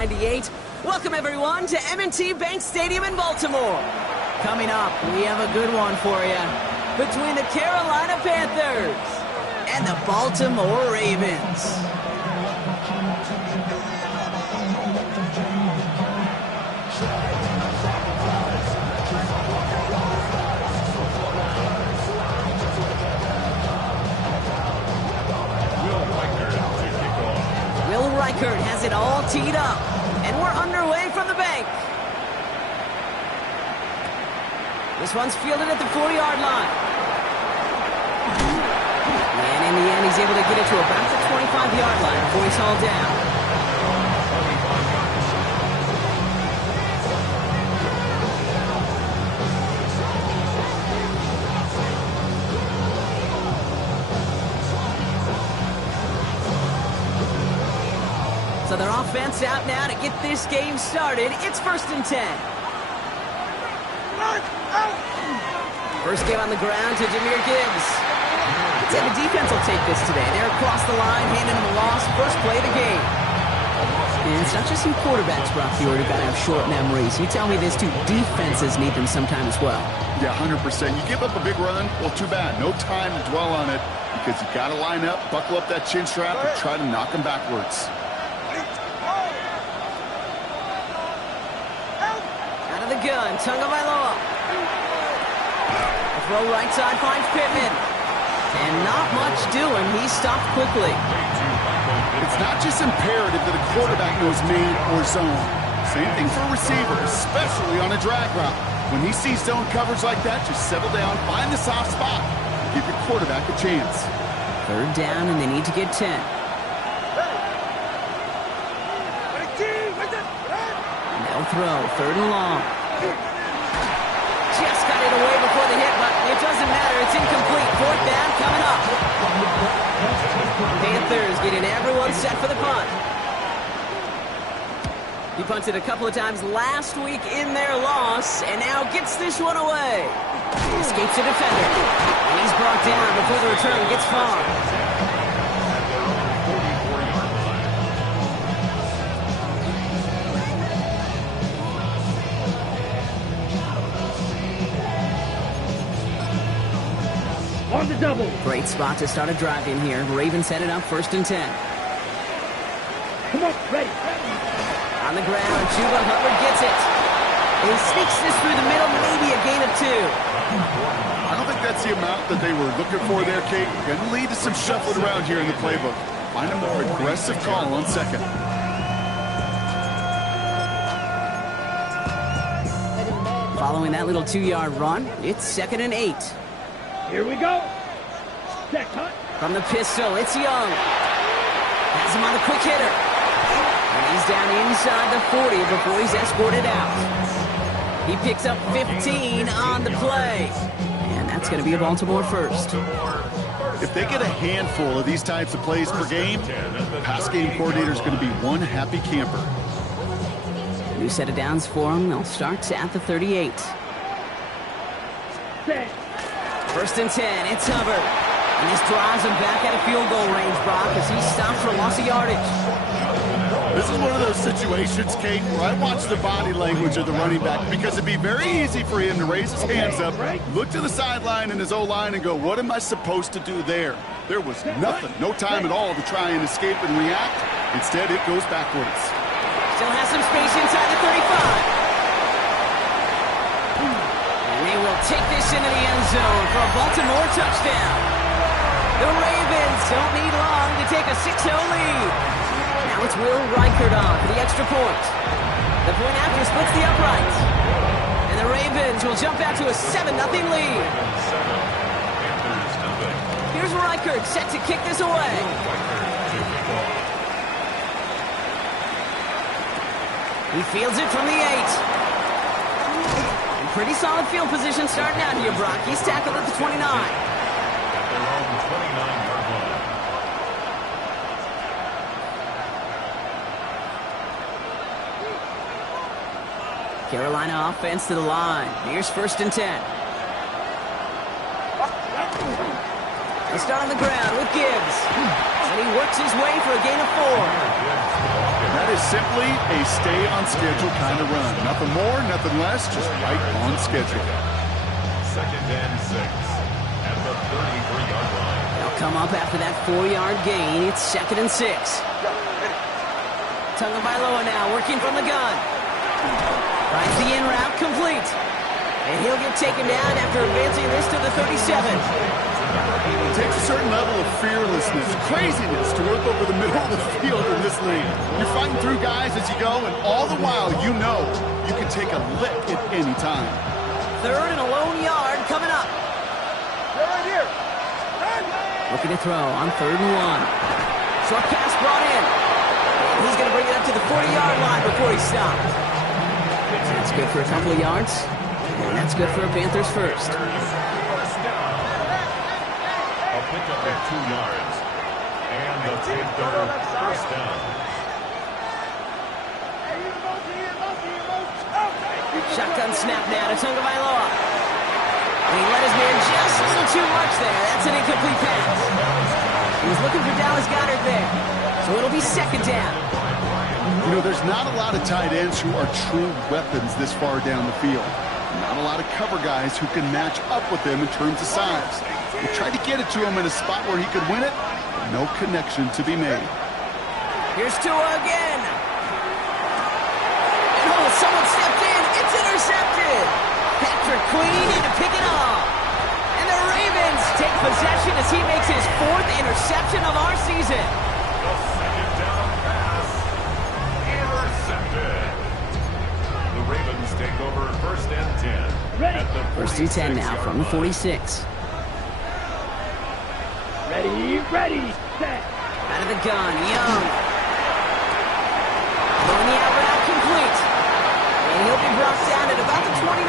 98. Welcome everyone to M&T Bank Stadium in Baltimore. Coming up, we have a good one for you between the Carolina Panthers and the Baltimore Ravens. Reichert has it all teed up, and we're underway from the bank. This one's fielded at the 40-yard line. And in the end, he's able to get it to about the 25-yard line before he's hauled down. So their offense out now to get this game started. It's 1st and 10. First game on the ground to Jahmyr Gibbs. I'd say the defense will take this today. They're across the line, handing him a loss. First play of the game. And it's not just some quarterbacks, Brock Fiore, who got to have short memories. You tell me this too. Defenses need them sometime as well. Yeah, 100%. You give up a big run, well, too bad. No time to dwell on it because you got to line up, buckle up that chin strap, and try to knock them backwards. The gun, Tagovailoa. The throw right side finds Pittman. And not much doing. He's stopped quickly. It's not just imperative that a quarterback knows man or zone. Same thing for a receiver, especially on a drag route. When he sees zone coverage like that, just settle down, find the soft spot, give your quarterback a chance. 3rd down, and they need to get 10. No throw, 3rd and long. Just got it away before the hit, but it doesn't matter. It's incomplete. 4th down coming up. Panthers getting everyone set for the punt. He punted a couple of times last week in their loss, and now gets this one away. Escapes a defender. And he's brought down before the return gets far. On the double. Great spot to start a drive in here. Ravens headed up 1st and 10. Come on, ready. On the ground, Chuba Hubbard gets it. He sneaks this through the middle, maybe a gain of 2. I don't think that's the amount that they were looking for there, Kate. Going to lead to some shuffling around here in the playbook. Find a more aggressive call on 2nd. Following that little 2-yard run, it's 2nd and 8. Here we go. Check, cut. From the pistol, it's Young. Has him on the quick hitter. And he's down inside the 40 before he's escorted out. He picks up 15 on the play. And that's going to be a Baltimore first. If they get a handful of these types of plays per game, the pass game coordinator is going to be one happy camper. New set of downs for him. They'll start at the 38. Set. 1st and 10, it's Hubbard. And this drives him back out of field goal range, Brock, as he stops for loss of yardage. This is one of those situations, Kate, where I watch the body language of the running back because it'd be very easy for him to raise his hands up, look to the sideline in his O-line and go, what am I supposed to do there? There was nothing, no time at all to try and escape and react. Instead, it goes backwards. Still has some space inside the 35. They will take this into the end zone for a Baltimore touchdown. The Ravens don't need long to take a 6-0 lead. Now it's Will Reichert on for the extra point. The point after splits the uprights. And the Ravens will jump out to a 7-0 lead. Here's Reichert set to kick this away. He fields it from the 8. Pretty solid field position starting out here, Brock. He's tackled at the 29. Carolina offense to the line. Here's 1st and 10. They start on the ground with Gibbs. And he works his way for a gain of 4. That is simply a stay-on-schedule kind of run. Nothing more, nothing less, just right on schedule. 2nd and 6 at the 33-yard line. They'll come up after that 4-yard gain. It's 2nd and 6. Tagovailoa now working from the gun. Finds the in route complete. And he'll get taken down after advancing this to the 37. It takes a certain level of fearlessness, craziness to work over the middle of the field in this league. You're fighting through guys as you go, and all the while you know you can take a lick at any time. 3rd and a lone yard coming up. They're right here. Looking to throw on 3rd and 1. Short pass brought in. And he's going to bring it up to the 40-yard line before he stopped. That's good for a couple of yards. And that's good for a Panthers first. A pickup of 2 yards. And the Panthers first down. Shotgun snap now to Tagovailoa. And he let his man just a little too much there. That's an incomplete pass. He was looking for Dallas Goedert there. So it'll be 2nd down. You know, there's not a lot of tight ends who are true weapons this far down the field. Not a lot of cover guys who can match up with him in terms of size. He tried to get it to him in a spot where he could win it, but no connection to be made. Here's Tua again. And oh, someone stepped in. It's intercepted. Patrick Queen in to pick it off. And the Ravens take possession as he makes his 4th interception of our season. The 2nd down pass. Intercepted. The Ravens take over 1st and 10. Ready. At the 1st and 10 now from the 46. Ready, set. Out of the gun, Young. Throwing the out route complete. And he'll be brought down at about the 29.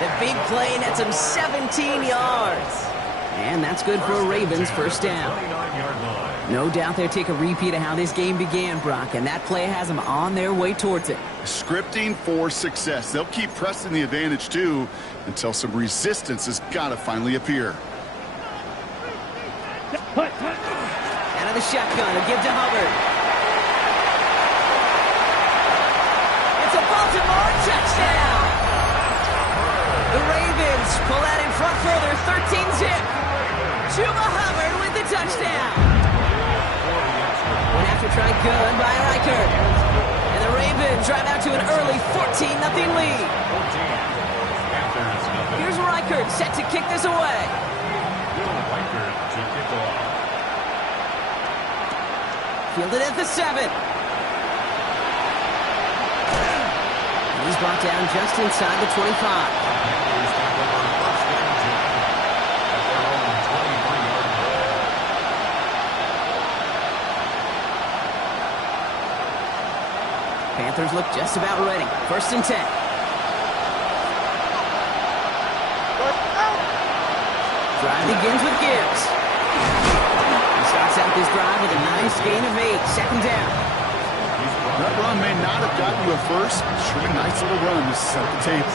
The big play nets him 17 yards. And that's good for a Ravens first down. 29-yard line. No doubt they'll take a repeat of how this game began, Brock, and that play has them on their way towards it. Scripting for success. They'll keep pressing the advantage, too, until some resistance has got to finally appear. Out of the shotgun, a give to Hubbard. It's a Baltimore touchdown! The Ravens pull out in front further, 13-zip. Chuba Hubbard with the touchdown. Went after tried good by Reichert. And the Ravens drive out to an early 14-0 lead. Here's Reichert set to kick this away. Fielded at the 7. He's brought down just inside the 25. Panthers look just about ready. 1st and 10. Drive begins with Gibbs. He starts out this drive with a nice gain of 8. 2nd down. That run may not have gotten you a first, but sure a nice little run to set the table.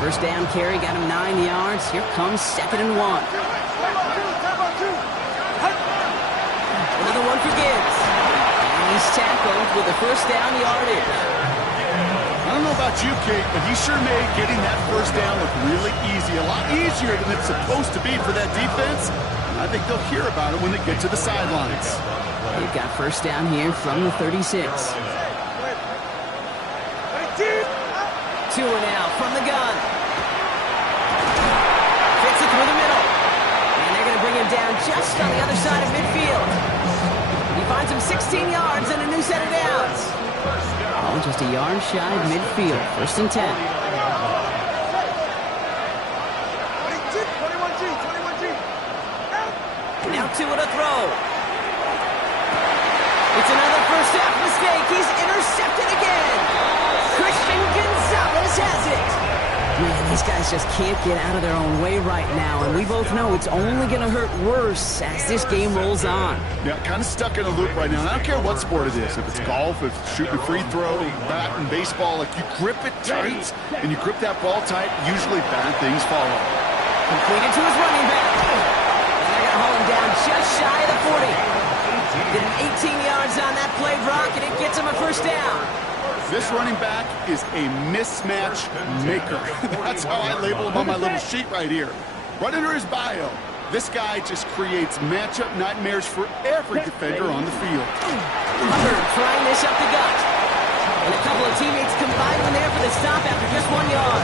First down carry got him 9 yards. Here comes 2nd and 1. Another one for Gibbs. And he's tackled with the first down yardage. I don't know about you, Kate, but he sure made getting that first down look really easy. A lot easier than it's supposed to be for that defense. I think they'll hear about it when they get to the sidelines. They've got first down here from the 36. Tua now from the gun. Fits it through the middle. And they're going to bring him down just on the other side of midfield. He finds him 16 yards and a new set of downs. Oh, just a yard shy of midfield. 1st and 10. 21G. Now Tua to throw. It's another first half mistake. He's intercepted again. Christian Gonzalez has it. Man, these guys just can't get out of their own way right now, and we both know it's only going to hurt worse as this game rolls on. Yeah, kind of stuck in a loop right now. And I don't care what sport it is. If it's golf, if it's shooting a free throw, bat and baseball, like you grip it tight and you grip that ball tight, usually bad things follow. Completed to his running back. And they're going to hold him down just shy of the 40. Get him 18 yards on that play, Brock, and it gets him a first down. This running back is a mismatch maker. That's how I label him on my little sheet right here. Right under his bio, this guy just creates matchup nightmares for every defender on the field. Hubbard trying this up the gut. And a couple of teammates combining there for the stop after just 1 yard.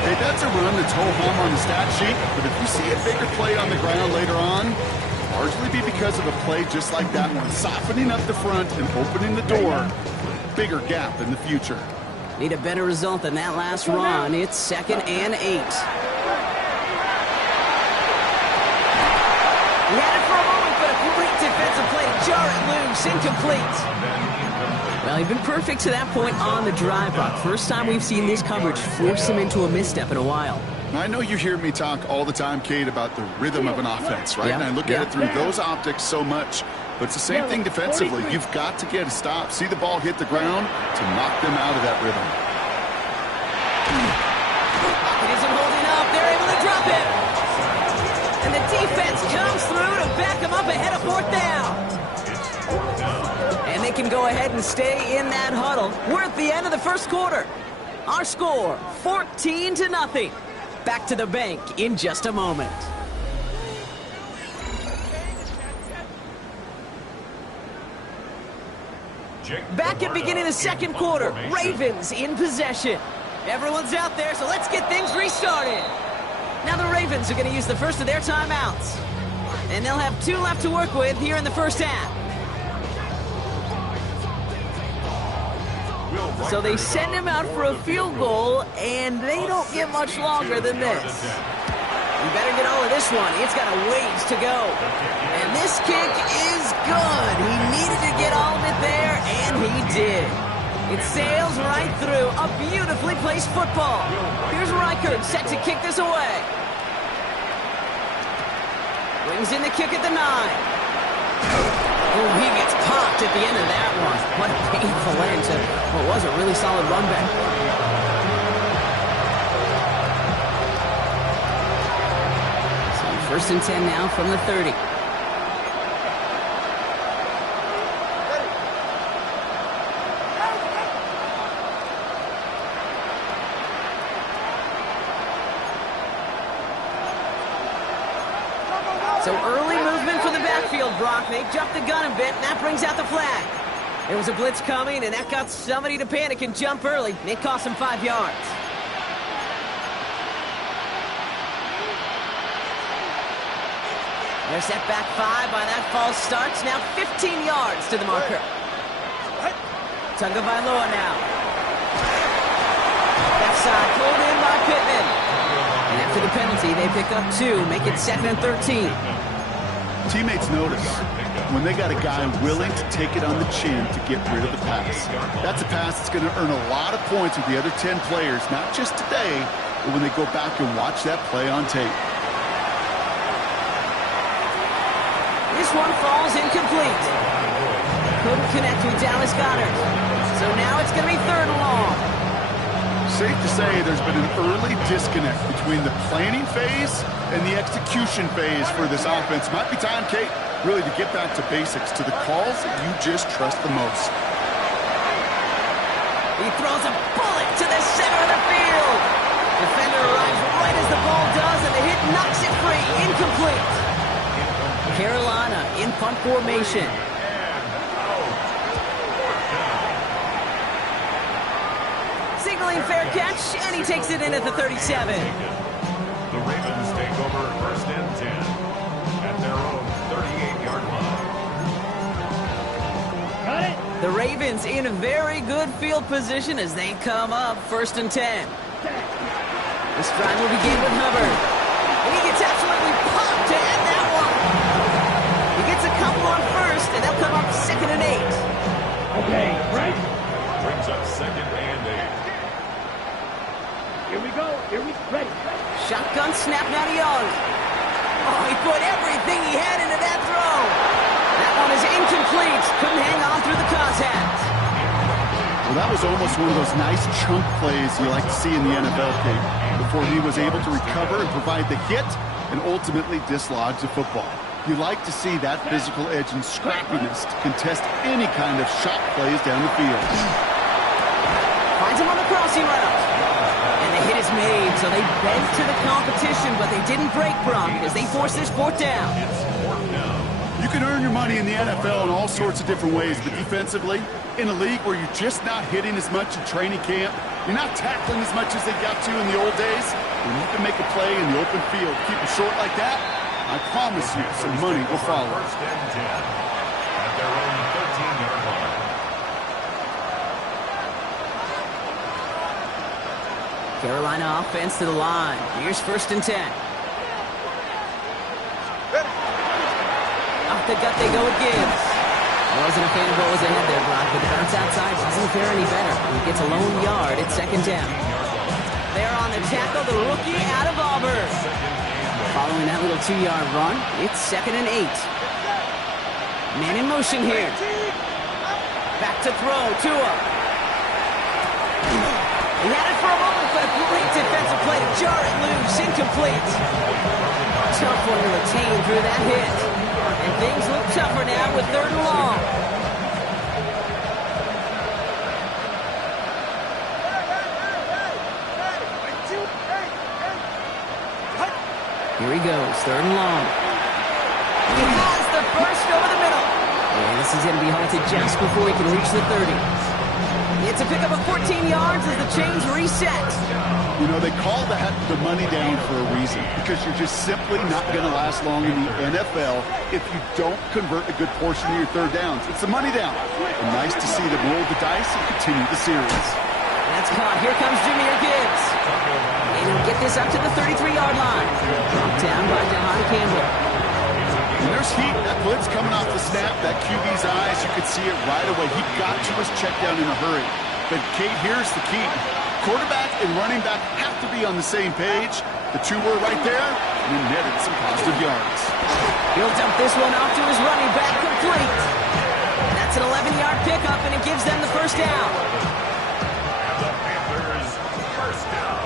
Hey, that's a run that's ho-hum on the stat sheet, but if you see a bigger play on the ground later on, largely be because of a play just like that one, softening up the front and opening the door. Bigger gap in the future. Need a better result than that last run. It's 2nd and 8. He had it for a moment, but a great defensive play to jar it loose. Incomplete. Well, he's been perfect to that point on the drive, Brock. First time we've seen this coverage force him into a misstep in a while. I know you hear me talk all the time, Kate, about the rhythm of an offense, right? And I look at it through those optics so much. But it's the same thing defensively. You've got to get a stop, see the ball hit the ground to knock them out of that rhythm. It isn't holding up. They're able to drop it. And the defense comes through to back them up ahead of 4th down. And they can go ahead and stay in that huddle. We're at the end of the first quarter. Our score, 14-0. Back to the bank in just a moment. Back at beginning of the second quarter. Ravens in possession. Everyone's out there, so let's get things restarted. Now the Ravens are going to use the first of their timeouts. And they'll have 2 left to work with here in the first half. So they send him out for a field goal, and they don't get much longer than this. You better get all of this one. It's got a ways to go. And this kick is good. He needed to get all of it there, and he did. It sails right through a beautifully placed football. Here's Reichert set to kick this away. Brings in the kick at the 9. Oh, he gets popped at the end of that one. What a painful end to what was a really solid run back. So 1st and 10 now from the 30. So early movement for the backfield, Brock. They jumped the gun a bit, and that brings out the flag. There was a blitz coming, and that got somebody to panic and jump early. It cost them 5 yards. They're set back 5 by that false start. Now 15 yards to the marker. Tagovailoa now. Left side, pulled in by Pittman. And after the penalty, they pick up 2, make it 2nd and 13. Teammates notice when they got a guy willing to take it on the chin to get rid of the pass. That's a pass that's going to earn a lot of points with the other 10 players, not just today, but when they go back and watch that play on tape. This one falls incomplete. Couldn't connect with Dallas Goedert. So now it's going to be 3rd and long. Safe to say there's been an early disconnect between the planning phase and the execution phase for this offense. Might be time, Kate, really to get back to basics, to the calls that you just trust the most. He throws a bullet to the center of the field. Defender arrives right as the ball does, and the hit knocks it free. Incomplete. Carolina in punt formation. Signaling fair catch, and he takes it in at the 37. The Ravens take over 1st and 10 at their own 38-yard line. Got it. The Ravens in a very good field position as they come up 1st and 10. This drive will begin with Hubbard. And he gets absolutely pumped to end that one. He gets a couple on 1st, and they'll come up 2nd and 8. Okay, right. Brings up 2nd and 8. Here we go. Here we ready. Shotgun snap now to Young. Oh, he put everything he had into that throw. That one is incomplete. Couldn't hang on through the contact. Well, that was almost one of those nice chunk plays you like to see in the NFL, Kate, before he was able to recover and provide the hit and ultimately dislodge the football. You like to see that physical edge and scrappiness to contest any kind of shot plays down the field. Finds him on the crossing route. And the hit is made, so they bent to the competition, but they didn't break, Brock, as they force this fourth down. You can earn your money in the NFL in all sorts of different ways, but defensively, in a league where you're just not hitting as much in training camp, you're not tackling as much as they got to in the old days, when you can make a play in the open field, keep it short like that, I promise you some money will follow. First and 10 at their own 13-yard line. Carolina offense to the line. Here's first and 10. Off the gut they go with Gibbs. I wasn't a fan of what was ahead there, Brock, but the bounce outside doesn't fare any better. He gets a lone yard at second down. There on the tackle, the rookie out of Auburn. Following that little 2-yard run, it's second and 8. Man in motion here. Back to throw, Tua. He had it for a moment, but a great defensive play to jar it loose, incomplete. Tough one to retain through that hit. And things look tougher now with third and long. Here he goes, third and long. He has the burst over the middle. And this is going to be halted just before he can reach the 30. It's a pickup of 14 yards as the chains reset. You know, they call that the money down for a reason, because you're just simply not going to last long in the NFL if you don't convert a good portion of your third downs. It's the money down. And nice to see them roll the dice and continue the series. That's caught. Here comes Jahmyr Gibbs. And he'll get this up to the 33-yard line. Dropped down by DeHaan Campbell. And there's heat. That blitz coming off the snap, that QB's eyes, you could see it right away. He got to his check down in a hurry. But, Kate, here's the key. Quarterback and running back have to be on the same page. The two were right there, and he netted some positive yards. He'll dump this one off to his running back, complete. That's an 11-yard pickup, and it gives them the first down. And the Panthers first down.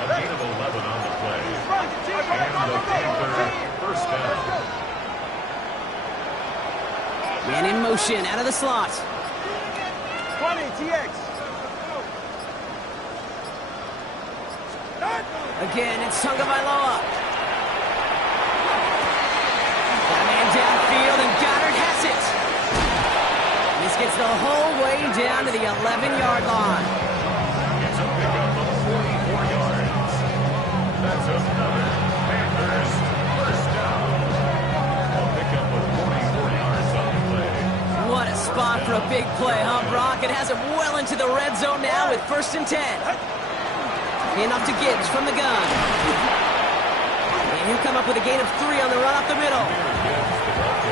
A gain of 11 on the play. And the Panthers first down. Man in motion, out of the slot. 20, TX. Again, it's Tagovailoa. Got a man downfield, and Goddard has it. This gets the whole way down to the 11-yard line. It's a pickup of 44 yards. That's another Panthers first down. A pickup of 44 yards on the play. What a spot for a big play, huh, Brock? It has it well into the red zone now with first and 10. Enough to Gibbs from the gun. And he'll come up with a gain of 3 on the run up the middle.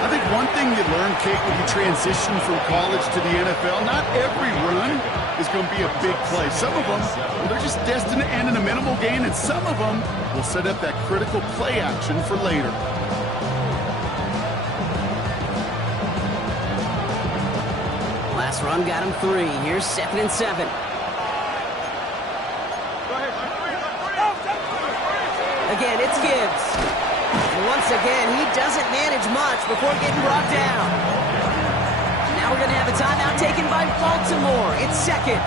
I think one thing you learn, Kate, when you transition from college to the NFL, not every run is going to be a big play. Some of them, well, they're just destined to end in a minimal gain, and some of them will set up that critical play action for later. Last run got him 3. Here's second and 7. Again, it's Gibbs. And once again, he doesn't manage much before getting brought down. Now we're going to have a timeout taken by Baltimore. It's second.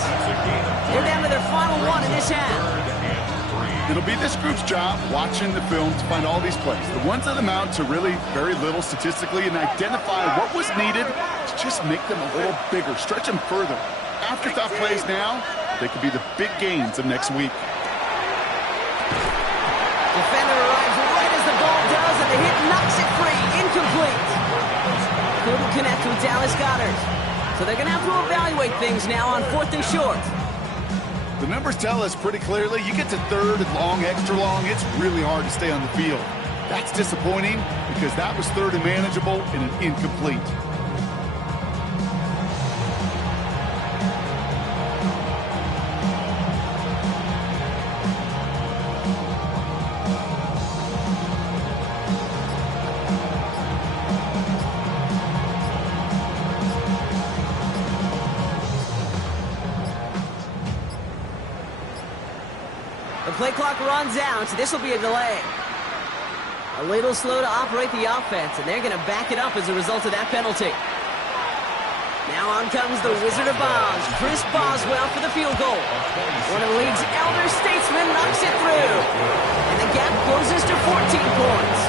They're down to their final one in this half. It'll be this group's job watching the film to find all these plays. The ones that amount to really very little statistically, and identify what was needed to just make them a little bigger, stretch them further. Afterthought plays now, they could be the big gains of next week. Defender arrives right as the ball does, and the hit knocks it free. Incomplete. Couldn't connect with Dallas Goddard. So they're going to have to evaluate things now on fourth and short. The numbers tell us pretty clearly, you get to third and long, extra long, it's really hard to stay on the field. That's disappointing because that was third and manageable and an incomplete. The play clock runs out, so this will be a delay. A little slow to operate the offense, and they're going to back it up as a result of that penalty. Now on comes the Wizard of Oz, Chris Boswell for the field goal. One of the league's elder statesmen knocks it through. And the gap closes to 14 points.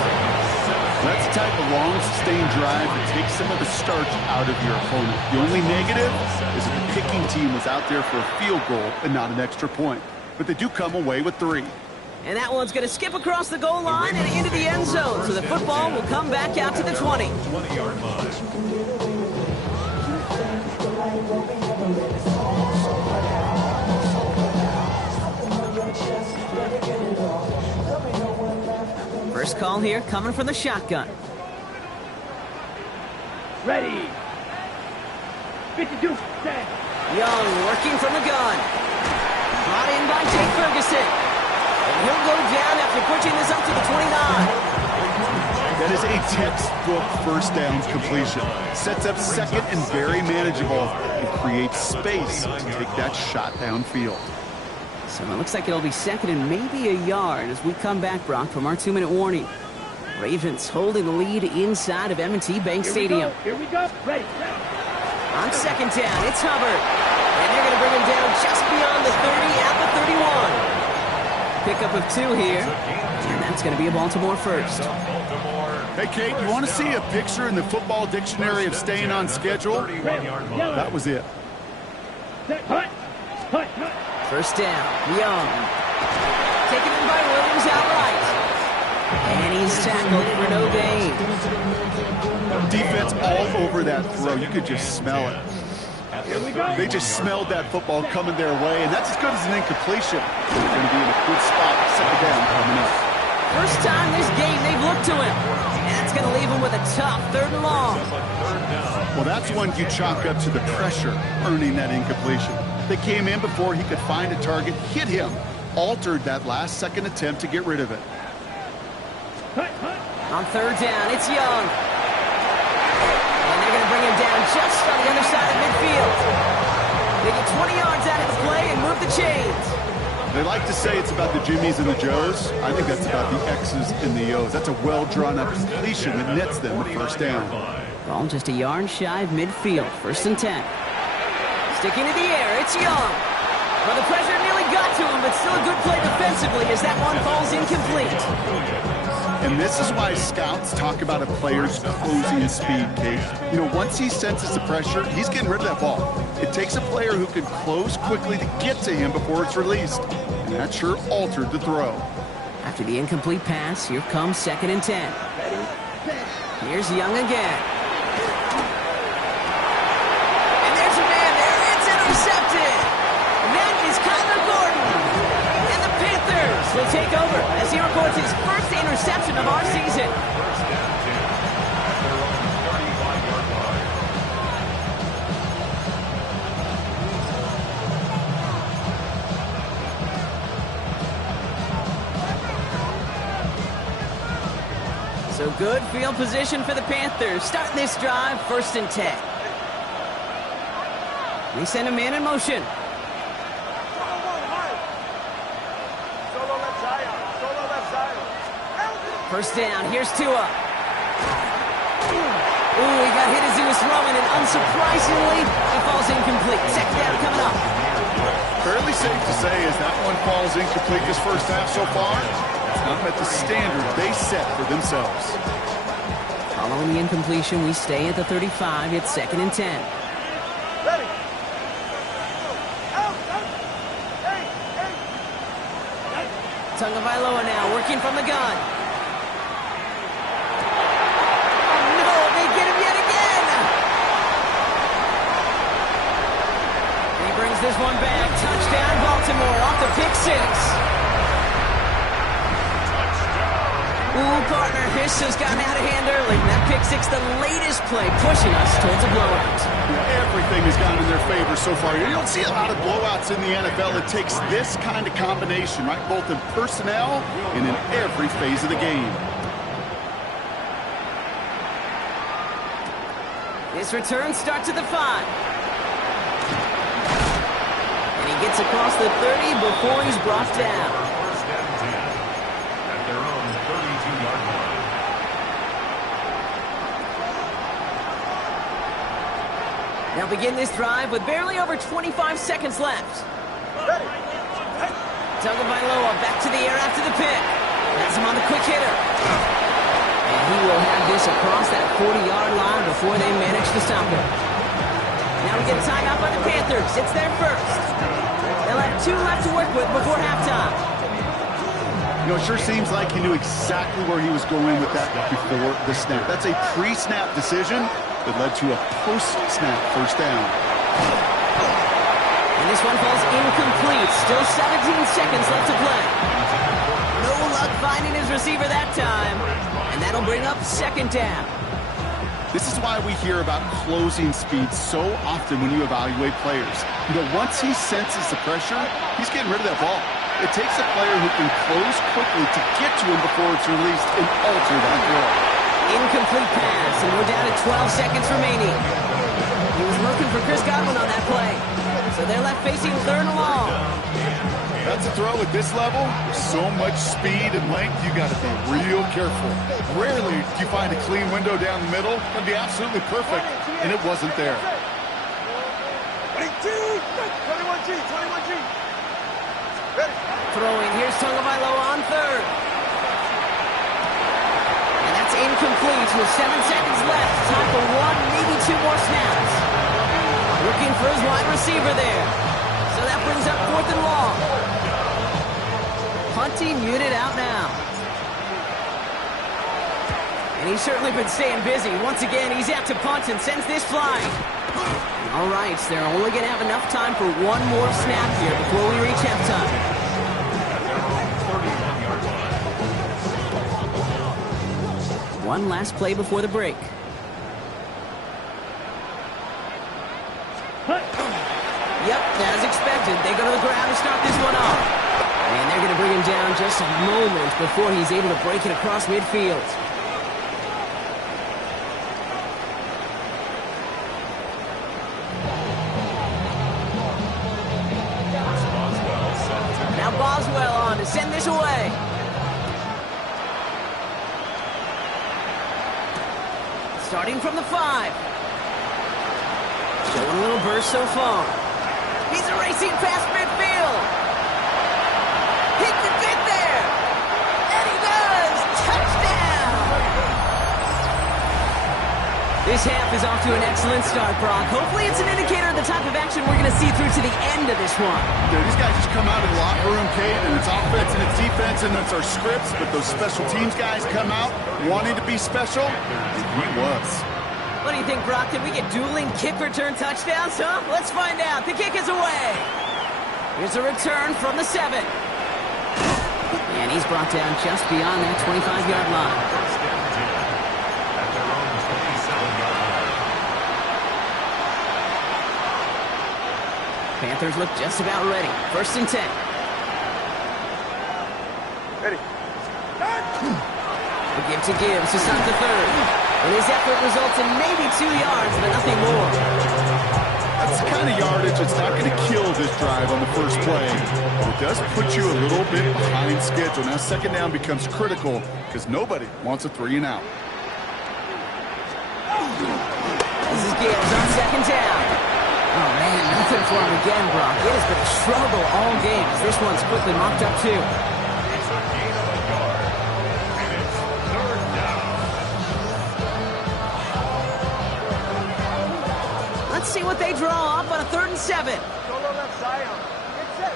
That's the type of long, sustained drive that takes some of the starch out of your opponent. The only negative is that the kicking team was out there for a field goal and not an extra point. But they do come away with 3. And that one's going to skip across the goal line and into the end zone. So the football will come back out to the 20. 20-yard line. First call here coming from the shotgun. Ready. 52, set. Young working from the gun. Brought in by Jake Ferguson. And he'll go down after pushing this up to the 29. That is a textbook first down completion. Sets up second and very manageable and creates space to take that shot downfield. So it looks like it'll be second and maybe a yard as we come back, Brock, from our 2-minute warning. Ravens holding the lead inside of M&T Bank Stadium. Here we go. Ready. On second down, it's Hubbard. And they're going to bring him down just beyond the 30 at the 31. Pickup of 2 here. And that's going to be a Baltimore first. Hey, Kate, you want to see a picture in the football dictionary of staying on schedule? That was it. Set. Hut. First down, Young. Taken in by Williams outright. And he's tackled for no gain. Defense all over that throw. You could just smell it. They just smelled that football coming their way, and that's as good as an incompletion. They're going to be in a good spot. Second down coming up. First time this game they've looked to him. And that's going to leave him with a tough 3rd and long. Well, that's one you chalk up to the pressure earning that incompletion. They came in before he could find a target, hit him, altered that last second attempt to get rid of it. On 3rd down, it's Young. And they're going to bring him down just on the other side of midfield. They get 20 yards out of the play and move the chains. They like to say it's about the Jimmies and the Joes. I think that's about the X's and the O's. That's a well-drawn-up completion that nets them the first down. Ball just a yard shy of midfield. 1st and 10. Sticking to the air, it's Young. Well, the pressure nearly got to him, but still a good play defensively as that one falls incomplete. And this is why scouts talk about a player's closing speed, Kate. You know, once he senses the pressure, he's getting rid of that ball. It takes a player who can close quickly to get to him before it's released. And that sure altered the throw. After the incomplete pass, here comes 2nd and 10. Here's Young again. And there's a man there. It's intercepted. And that is Kyler Gordon. And the Panthers will take over as he records his first interception of our season. So good field position for the Panthers. Starting this drive, 1st and 10. They send a man in motion. First down, here's Tua. Ooh, he got hit as he was throwing, and unsurprisingly, he falls incomplete. 2nd down coming up. Fairly safe to say as that one falls incomplete this first half so far, it's not met the standard they set for themselves. Following the incompletion, we stay at the 35. It's 2nd and 10. Ready. Tagovailoa now working from the gun. Oh no, they get him yet again. And he brings this one back. Touchdown Baltimore off the pick 6. Ooh, partner, this has gotten out of hand early. That pick 6, the latest play, pushing us towards a blowout. Everything has gone in their favor so far. You don't see a lot of blowouts in the NFL. It takes this kind of combination, right? Both in personnel and in every phase of the game. This return starts at the 5. And he gets across the 30 before he's brought down. First and 10 at their own 32-yard line. They'll begin this drive with barely over 25 seconds left. Tagovailoa back to the air after the pick. Has him on the quick hitter. And he will have this across that 40-yard line before they manage to stop him. Now we get a timeout by the Panthers. It's their first. They'll have 2 left to work with before halftime. You know, it sure seems like he knew exactly where he was going with that before the snap. That's a pre-snap decision that led to a post-snap first down. And this one falls incomplete. Still 17 seconds left to play. No luck finding his receiver that time. And that'll bring up second down. This is why we hear about closing speed so often when you evaluate players. You know, once he senses the pressure, he's getting rid of that ball. It takes a player who can close quickly to get to him before it's released and alter that throw. Incomplete pass, and we're down to 12 seconds remaining. He was looking for Chris Godwin on that play. So they're left facing third and long. That's a throw at this level. So much speed and length, you got to be real careful. Rarely do you find a clean window down the middle. That'd be absolutely perfect, and it wasn't there. 21G. Ready. Throwing, here's Tagovailoa on third. And that's incomplete with 7 seconds left. Time for 1, maybe 2 more snaps. Looking for his wide receiver there. So that brings up 4th and long. Punting unit out now. And he's certainly been staying busy. Once again, he's out to punt and sends this flying. All right, so they're only going to have enough time for 1 more snap here before we reach halftime. One last play before the break. Yep, as expected, they go to the ground to start this one off. And they're going to bring him down just a moment before he's able to break it across midfield. Now Boswell on to send this away. Starting from the 5. Showing a little burst so far. He's racing past midfield. He can get there. And he does. Touchdown. This half is off to an excellent start, Brock. Hopefully it's an indicator of the type of action we're going to see through to the end of this one. Dude, these guys just come out of the locker room, Kate, and it's offense and it's defense and it's our scripts, but those special teams guys come out wanting to be special, and he was. What do you think, Brock? Did we get dueling kick return touchdowns, huh? Let's find out. The kick is away. Here's a return from the 7. And he's brought down just beyond that 25-yard line. At their own 27-yard line. Panthers look just about ready. 1st and 10. Ready. The give to Gibbs to start the 3rd. And his effort results in maybe 2 yards, but nothing more. That's the kind of yardage that's not going to kill this drive on the first play. But it does put you a little bit behind schedule. Now second down becomes critical because nobody wants a 3-and-out. This is Gibbs on 2nd down. Oh, man, nothing for him again, Brock. It has been a struggle all game as this one's quickly mocked up, too. It's a gain of a yard, and it's 3rd down. Let's see what they draw up on a 3rd and 7. Solo left side. Get set.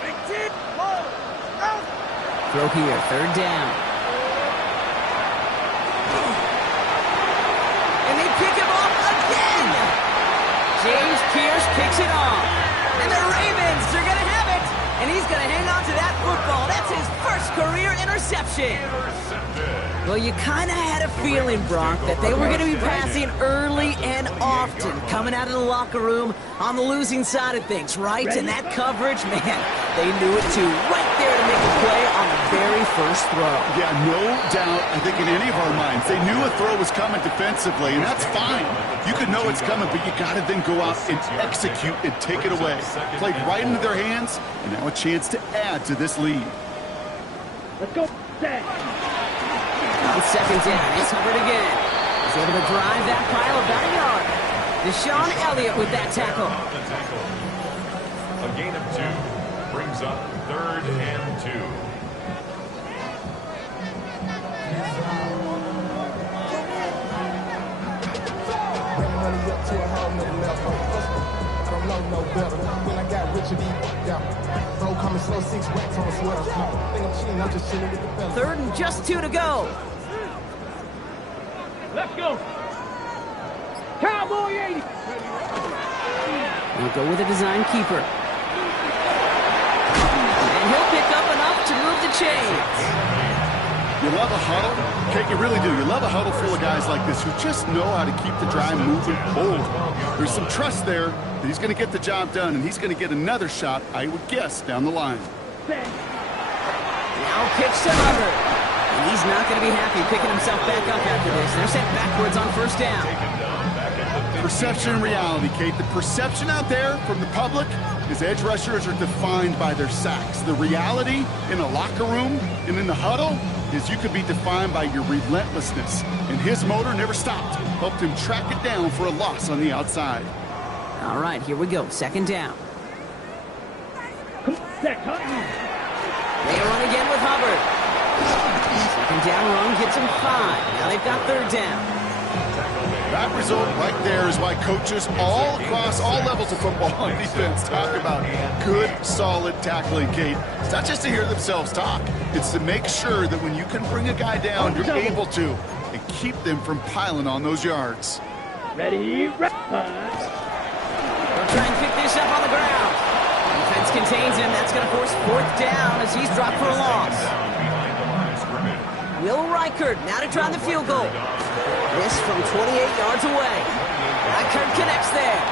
18. Low. Out. Throw here, 3rd down. And they pick him off again. James Pierce picks it off. And the Ravens are going to have it. And he's going to hang on to that football. That's his first career interception. Well, you kind of had a feeling, Brock, that they were going to be passing early and often, coming out of the locker room on the losing side of things, right? And that coverage, man, they knew it too. Right there to make a play on the very first throw. Yeah, no doubt, I think in any of our minds, they knew a throw was coming defensively, and that's fine. You could know it's coming, but you got to then go out and execute and take it away. Played right into their hands, and now a chance to add to this lead. Let's go. Set. On 2nd down, it's Hubbard again. He's able to drive that pile about a yard. Deshaun Elliott with that tackle. Off the tackle. A gain of 2 brings up 3rd and 2. Third and just 2 to go. Let's go. Cowboy 80. We'll go with a design keeper. And he'll pick up enough to move the chains. You love a huddle? Okay, you really do. You love a huddle full of guys like this who just know how to keep the drive moving forward. There's some trust there that he's going to get the job done, and he's going to get another shot, I would guess, down the line. Now pitch to Hubbard. And he's not going to be happy picking himself back up after this. They're sent backwards on first down. Perception and reality, Kate. The perception out there from the public is edge rushers are defined by their sacks. The reality in a locker room and in the huddle is you could be defined by your relentlessness. And his motor never stopped. Helped him track it down for a loss on the outside. All right, here we go. Second down. Set, cut. They run again with Hubbard. Second down run gets him 5. Now they've got third down. That result right there is why coaches all across all levels of football and defense talk about good, solid tackling, Kate. It's not just to hear themselves talk. It's to make sure that when you can bring a guy down, you're able to, and keep them from piling on those yards. Ready, They'll try and pick this up on the ground. Defense contains him. That's going to force fourth down as he's dropped for a loss. Will Reichert now to try the field goal. This from 28 yards away. Reichert connects there.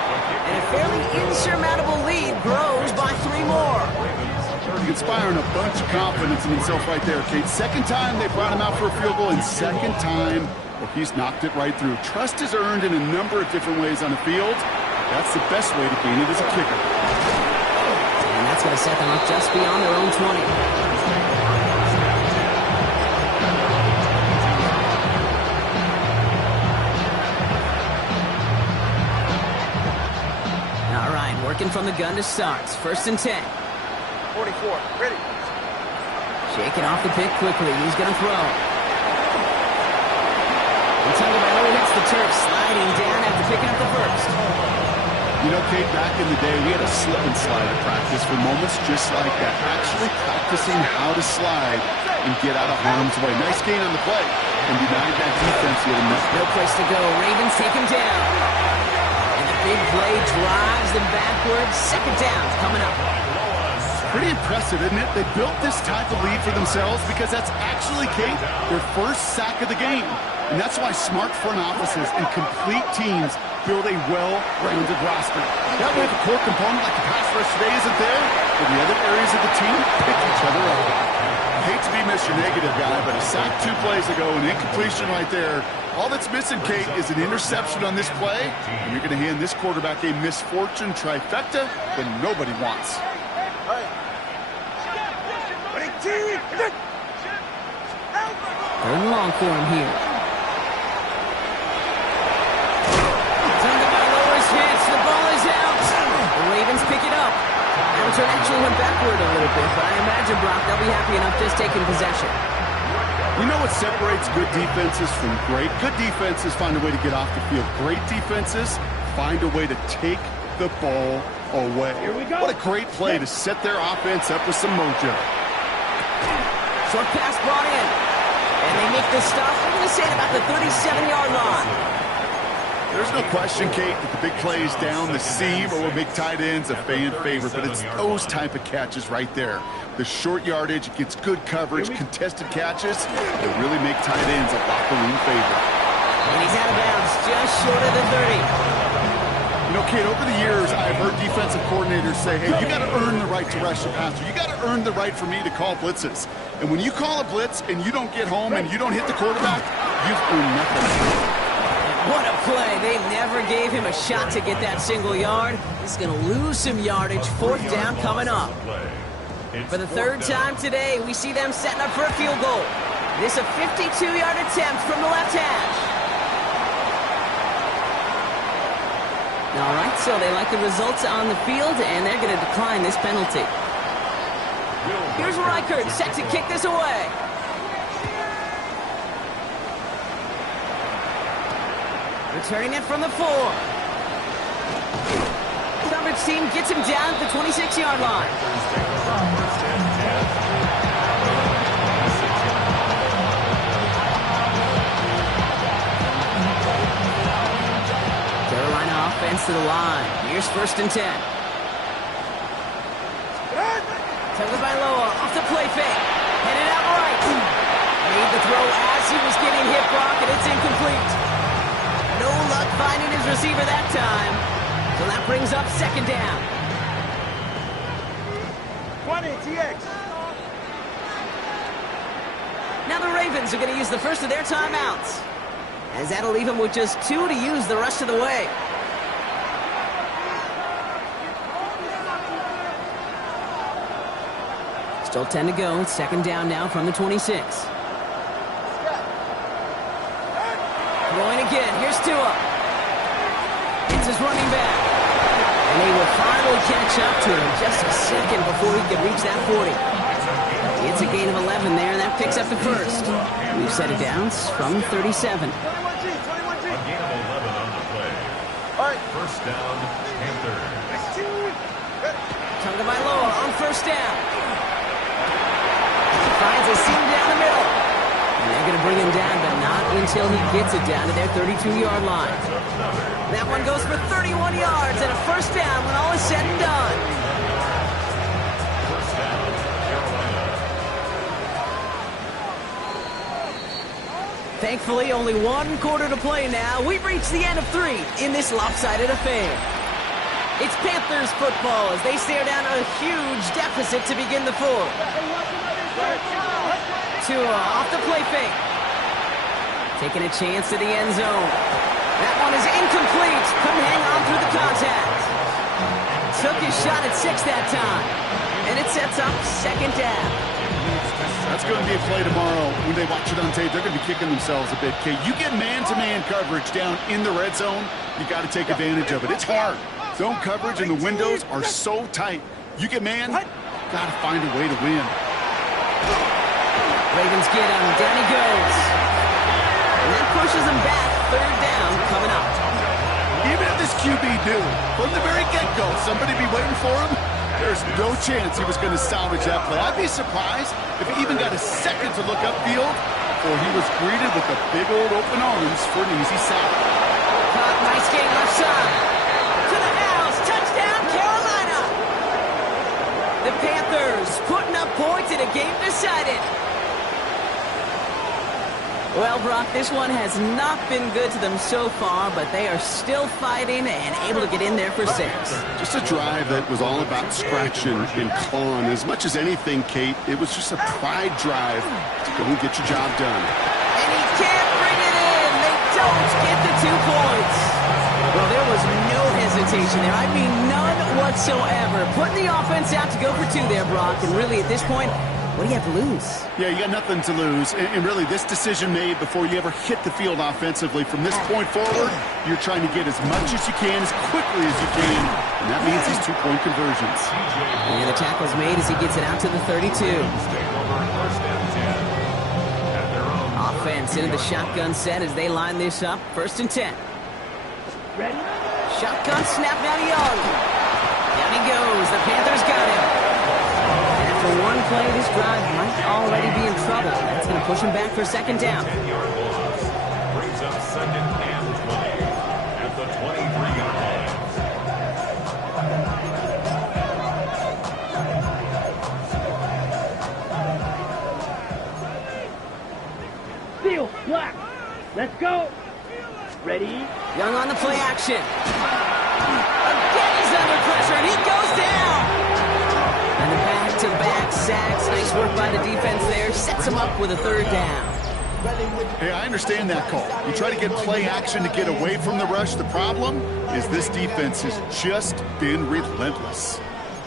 And a fairly insurmountable lead grows by 3 more. Inspiring a bunch of confidence in himself right there, Kate. Second time they brought him out for a field goal, and second time he's knocked it right through. Trust is earned in a number of different ways on the field. That's the best way to gain it as a kicker. And that's going to set them up just beyond their own 20. Working from the gun to starts. First and 10. 44, ready. Shaking off the pick quickly. He's going to throw. And Tagovailoa hits the turf, sliding down after picking up the first. You know, Kate, back in the day, we had a slip and slide at practice for moments just like that. Actually practicing how to slide and get out of harm's way. Nice gain on the play. And denied that defense yet enough. No place to go. Ravens take him down. Big play drives them backwards. Second down coming up. Pretty impressive, isn't it? They built this type of lead for themselves because that's actually, Kate, their first sack of the game. And that's why smart front offices and complete teams build a well-rounded roster. That way, if a core component like the pass rush today isn't there, but the other areas of the team pick each other up. I hate to be Mr. Negative guy, but a sack 2 plays ago, an incompletion right there. All that's missing, Kate, is an interception on this play, and you're going to hand this quarterback a misfortune trifecta that nobody wants. Third and long for him here. Tagovailoa's hits. The ball is out. The Ravens pick it up. The return actually went backward a little bit, but I imagine, Brock, they'll be happy enough just taking possession. You know what separates good defenses from great? Good defenses find a way to get off the field. Great defenses find a way to take the ball away. Here we go. What a great play to set their offense up with some mojo. Short pass brought in. And they make the stop, I'm going to say, at about the 37-yard line. There's no question, Kate, that the big plays down the seam or will make tight ends a fan favorite, but it's those type of catches right there. The short yardage, it gets good coverage, contested catches that really make tight ends a locker room favorite. And he's out of bounds, just short of the 30. You know, Kate, over the years, I've heard defensive coordinators say, hey, you got to earn the right to rush the passer. You got to earn the right for me to call blitzes. And when you call a blitz and you don't get home and you don't hit the quarterback, you've earned nothing. What a play. They never gave him a shot to get that single yard. He's going to lose some yardage. Fourth down coming up. For the third time today, we see them setting up for a field goal. This a 52-yard attempt from the left hash. All right, so they like the results on the field, and they're going to decline this penalty. Here's Reichert, set to kick this away. Returning it from the 4. Coverage team gets him down at the 26-yard line. Carolina offense to the line. Here's 1st and 10. Tagovailoa off the play fake. Headed out right. Made the throw as he was getting hit, Brock, and it's incomplete. No luck finding his receiver that time. So that brings up 2nd down. 20, TX. Now the Ravens are going to use the first of their timeouts, as that'll leave them with just 2 to use the rest of the way. Still 10 to go. It's 2nd down now from the 26. Throwing again. Here's Tua. It's his running back. And they will finally catch up to him just a second before he could reach that 40. It's a gain of 11 there, and that picks up the first. We've set it down from 37. 21G, 21G. A gain of 11 on the play. All right. 1st down, Panthers. Tagovailoa on 1st down. He finds a seam down the middle. And they're going to bring him down, but not until he gets it down to their 32-yard line. That one goes for 31 yards and a 1st down when all is said and done. 1st down, Carolina. Thankfully, only 1 quarter to play now. We've reached the end of 3 in this lopsided affair. It's Panthers football as they stare down a huge deficit to begin the 4th. Tua off the play fake. Taking a chance to the end zone. That one is incomplete. Couldn't hang on through the contact. Took his shot at 6 that time. And it sets up 2nd down. That's going to be a play tomorrow. When they watch it on tape, they're going to be kicking themselves a bit, Kate. You get man-to-man coverage down in the red zone, you got to take advantage of it. It's hard. Zone coverage and the windows are so tight. You get man, got to find a way to win. Ravens get him. Down he goes. And that pushes him back. 3rd down coming up. Even if this QB knew from the very get-go somebody be waiting for him, there's no chance he was going to salvage that play. I'd be surprised if he even got a second to look upfield, or he was greeted with the big old open arms for an easy sack. Caught, nice game left side. To the house. Touchdown, Carolina. The Panthers putting up points in a game decided. Well, Brock, this one has not been good to them so far, but they are still fighting and able to get in there for 6. Just a drive that was all about scratching and clawing. As much as anything, Kate, it was just a pride drive to go and get your job done. And he can't bring it in. They don't get the 2 points. Well, there was no hesitation there. I mean, none whatsoever. Putting the offense out to go for 2 there, Brock. And really, at this point, what do you have to lose? Yeah, you got nothing to lose. And really, this decision made before you ever hit the field offensively, from this point forward, you're trying to get as much as you can, as quickly as you can. And that means these 2-point conversions. And the tackle's made as he gets it out to the 32. Offense into the shotgun set as they line this up. 1st and 10. Ready? Shotgun snap, down Young. Down he goes. The Panthers got him. For one play, this drive might already be in trouble. That's going to push him back for 2nd down. 10-yard loss. Brings up 2nd and 20 at the 23-yard line. Field, black. Let's go. Ready? Young on the play action. Again, he's under pressure, and he goes down. And the back-to-back sacks. Nice work by the defense there. Sets him up with a 3rd down. Hey, I understand that call. You try to get play action to get away from the rush. The problem is this defense has just been relentless.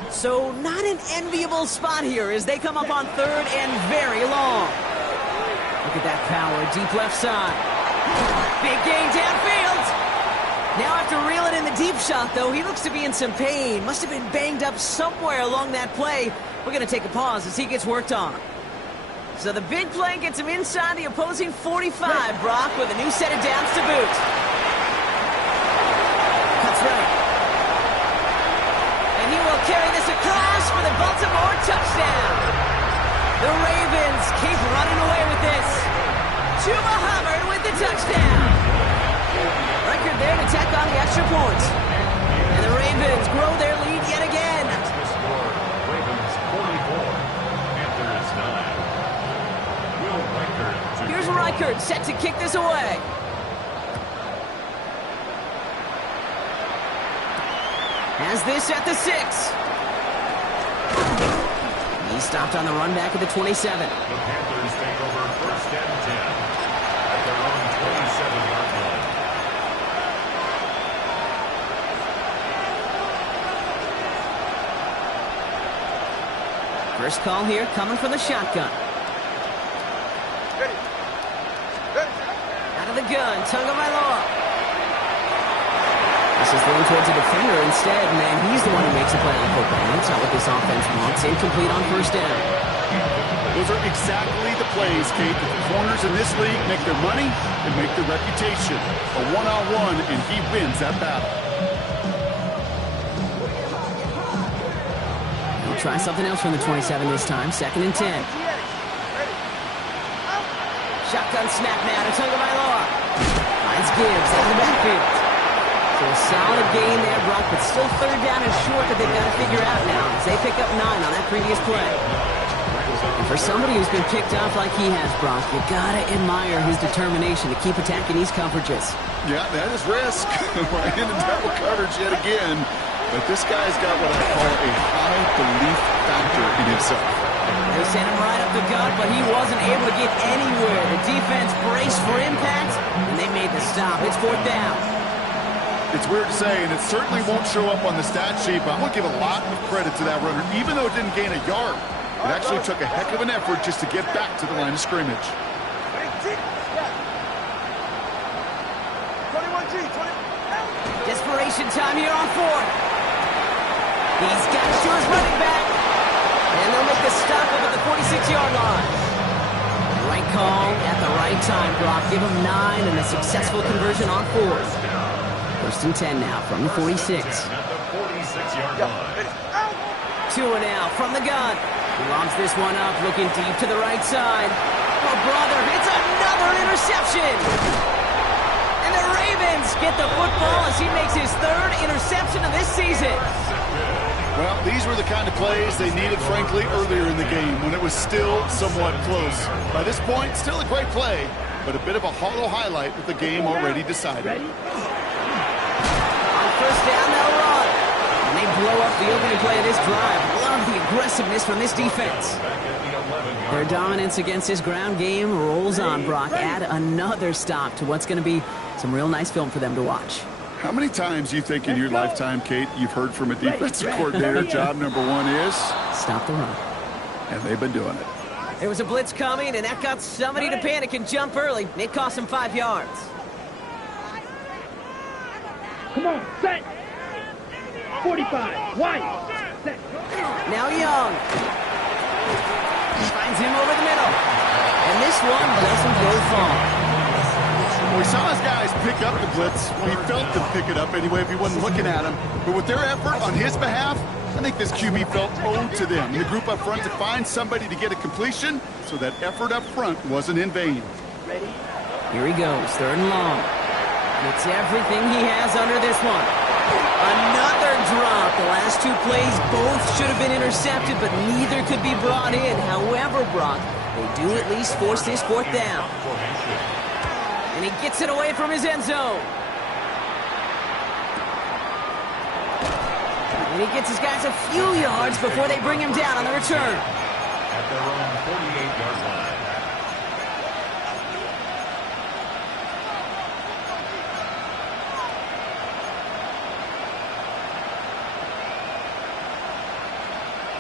So not an enviable spot here as they come up on 3rd and very long. Look at that power. Deep left side. Big gain downfield. Now after reeling in the deep shot, though, he looks to be in some pain. Must have been banged up somewhere along that play. We're going to take a pause as he gets worked on. So the big play gets him inside the opposing 45, Brock, with a new set of downs to boot. That's right. And he will carry this across for the Baltimore touchdown. The Ravens keep running away with this. Chuba Hubbard with the touchdown. Record there to tack on the extra point. And the Ravens grow their lead yet again. The score, Ravens 44, Panthers 9. Will Reichert. Here's Reichert set to kick this away. Has this at the 6. He's stopped on the run back at the 27. The Panthers take over first and 10 at their own 27-yard line. First call here coming from the shotgun. Ready. Ready. Out of the gun, Tagovailoa. This is thrown towards a defender instead, man. He's the one who makes a play on football. That's not what this offense wants. Incomplete on first down. Those are exactly the plays, Kate, that the corners in this league make their money and make their reputation. A one-on-one, and he wins that battle. He'll try something else from the 27 this time. Second and 10. Shotgun snap now to Tagovailoa. Finds Gibbs out of the backfield. So a solid gain there, Brock, but still third down and short that they've got to figure out now as they pick up 9 on that previous play. And for somebody who's been picked off like he has, Brock, you got to admire his determination to keep attacking these coverages. Yeah, that is risk. We're in a double coverage yet again. But this guy's got what I call a high belief factor in himself. They sent him right up the gut, but he wasn't able to get anywhere. The defense braced for impact, and they made the stop. It's fourth down. It's weird to say, and it certainly won't show up on the stat sheet, but I'm going to give a lot of credit to that runner. Even though it didn't gain a yard, it actually took a heck of an effort just to get back to the line of scrimmage. 21G, 20. Desperation time here on fourth. He's got it to his running back. And they'll make the stop up at the 46-yard line. Right call at the right time, Brock. Give him 9 and a successful conversion on fourth. First and 10 now from the 46. At the 46-yard line. 2 and out from the gun. He lobs this one up, looking deep to the right side. Oh, brother, it's another interception. And the Ravens get the football as he makes his 3rd interception of this season. Well, these were the kind of plays they needed, frankly, earlier in the game when it was still somewhat close. By this point, still a great play, but a bit of a hollow highlight with the game already decided. First down, they'll run. And they blow up the opening play of this drive. Love the aggressiveness from this defense. Their dominance against this ground game rolls on, Brock. Add another stop to what's going to be some real nice film for them to watch. How many times do you think in your lifetime, Kate, you've heard from a defensive coordinator, job number 1 is? Stop the run. And they've been doing it. There was a blitz coming, and that got somebody to panic and jump early. It cost them 5 yards. Come on, set. 45, wide, set. Now Young. Finds him over the middle. And this one doesn't go far. Well, we saw his guys pick up the blitz. We felt them pick it up anyway if he wasn't looking at him. But with their effort on his behalf, I think this QB felt owed to them. The group up front to find somebody to get a completion, so that effort up front wasn't in vain. Here he goes, 3rd and long. It's everything he has under this one. Another drop. The last 2 plays both should have been intercepted, but neither could be brought in. However, Brock, they do at least force this 4th down. And he gets it away from his end zone. And he gets his guys a few yards before they bring him down on the return. At their own 48-yard line.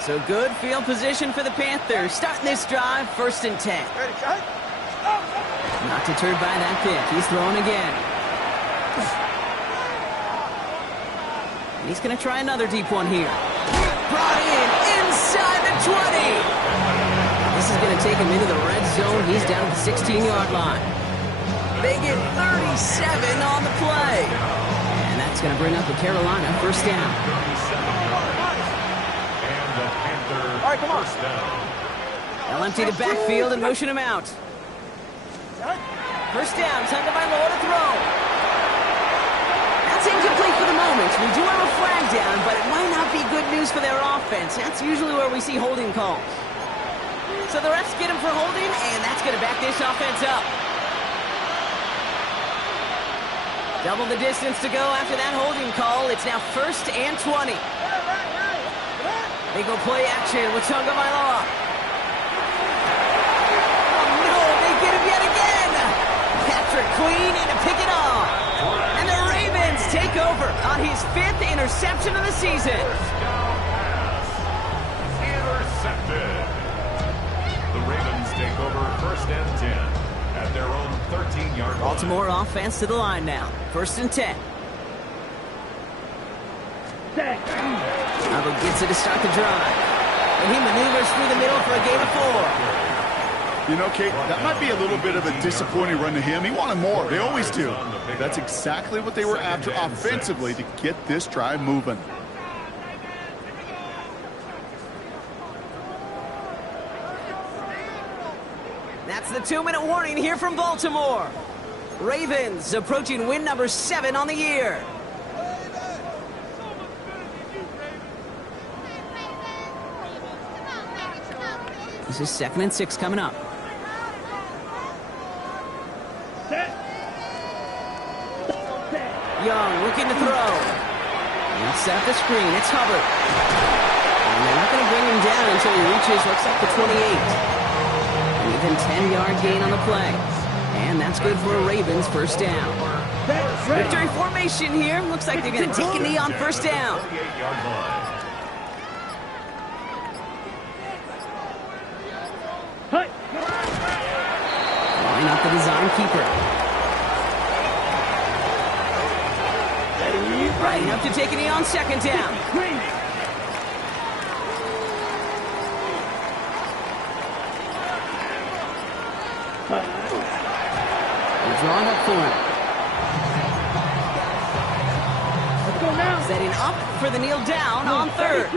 So good field position for the Panthers. Starting this drive, 1st and 10. Ready, cut. Not deterred by that pick. He's throwing again. And he's going to try another deep one here. Brought in inside the 20. This is going to take him into the red zone. He's down at the 16-yard line. They get 37 on the play. And that's going to bring up the Carolina first down. And the Panthers All right, come on. first down. They'll empty the backfield and motion him out. First down, time to Law to throw. That's incomplete for the moment. We do have a flag down, but it might not be good news for their offense. That's usually where we see holding calls. So the refs get him for holding, and that's going to back this offense up. Double the distance to go after that holding call. It's now 1st and 20. They go play action with Tagovailoa. Oh no, they get him yet again. Patrick Queen in to pick it off. And the Ravens take over on his 5th interception of the season. Intercepted. The Ravens take over 1st and 10 at their own 13-yard line. Baltimore offense to the line now. 1st and 10. Hubbard gets it to start the drive. And he maneuvers through the middle for a gain of 4. You know, Kate, that might be a little bit of a disappointing run to him. He wanted more. They always do. That's exactly what they were after offensively to get this drive moving. That's the 2-minute warning here from Baltimore. Ravens approaching win number 7 on the year. This is 2nd and 6 coming up. Young looking to throw. And set up the screen. It's Hubbard. And they're not going to bring him down until he reaches, looks like the 28. Even 10-yard gain on the play. And that's good for a Ravens first down. Victory formation here. Looks like they're going to take a knee on first down. 48-yard line. Line up the design keeper. Right up to take a knee on 2nd down. They're drawing up for him. Let's go now. Setting up for the kneel down on 3rd.